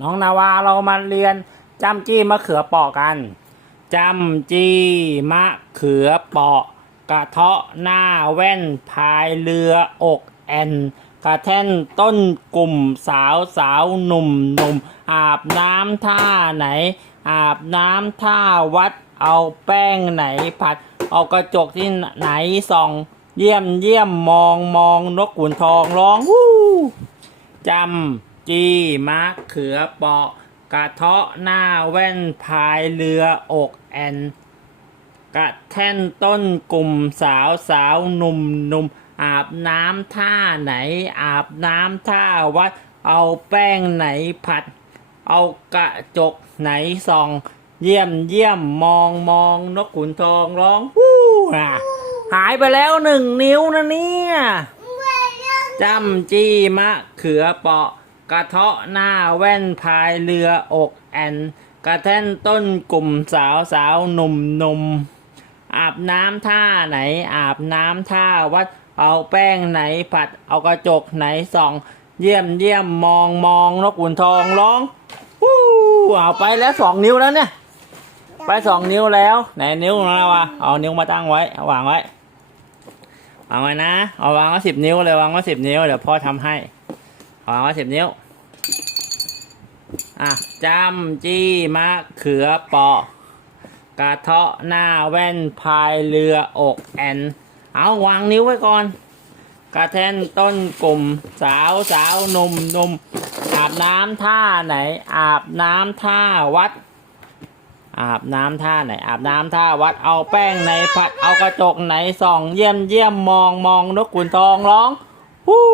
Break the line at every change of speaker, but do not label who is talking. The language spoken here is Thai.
น้องนาวาเรามาเรียนจำจี้มะเขือเปาะกันจำจี้มะเขือเปาะ กระเทาะหน้าแว่นพายเรืออกแอนกระแท่นต้นกลุ่มสาวสาวหนุ่มหนุ่มอาบน้ำท่าไหน อาบน้ำท่าวัด เอาแป้งไหนผัด เอากระจกที่ไหนส่อง เยี่ยมเยี่ยมมองมองนกขุนทองร้องวู้จำ จีมะเขือเปาะ กระเทาะหน้าแว่นพายเรืออกแอน กระแท่นต้นกลุ่มสาวสาวหนุ่มหนุ่มอาบน้ำท่าไหน อาบน้ำท่าวัด เอาแป้งไหนผัด เอากระจกไหนส่อง เยี่ยมเยี่ยมมองมองนกขุนทองร้องวู้อะหายไปแล้วหนึ่งนิ้วนะเนี่ยจำจี้มะเขือเปาะก ระเทาะหน้าแว่นพายเรืออกแอนกระแท่นต้นกลุ่มสาวสาวหนุ่มหนุ่มอาบน้ำท่าไหน อาบน้ำท่าวัดเอาแป้งไหนผัดเอากระจกไหนส่อง เยี่ยมเยี่ยมมองมองนกขุนทองร้องวู้เอาไปแล้วสองนิ้วแล้วเนี่ย ไปสองนิ้วแล้ว ไหนนิ้วของเราวะเอานิ้วมาตั้งไว้เอาวางไว้วางไว้นะเอาวางไว้สิบนิ้วเลยวางไว้สิบนิ้วเดี๋ยวพ่อทำให้วางไว้สิบนิ้ว อะจำจี้มะเขือเปาะกระเทาะหน้าแว่นพายเรืออกแอน เอาวางนิ้วไว้ก่อน กระแทนต้นกลุ่มสาวสาวหนุ่มหนุ่มอาบน้ำท่าไหน อาบน้ำท่าวัด อาบน้ำท่าไหน อาบน้ำท่าวัดเอาแป้งไหนผัดเอากระจกไหนส่องเยี่ยมเยี่ยมมองมองนกขุนทองร้องฮู้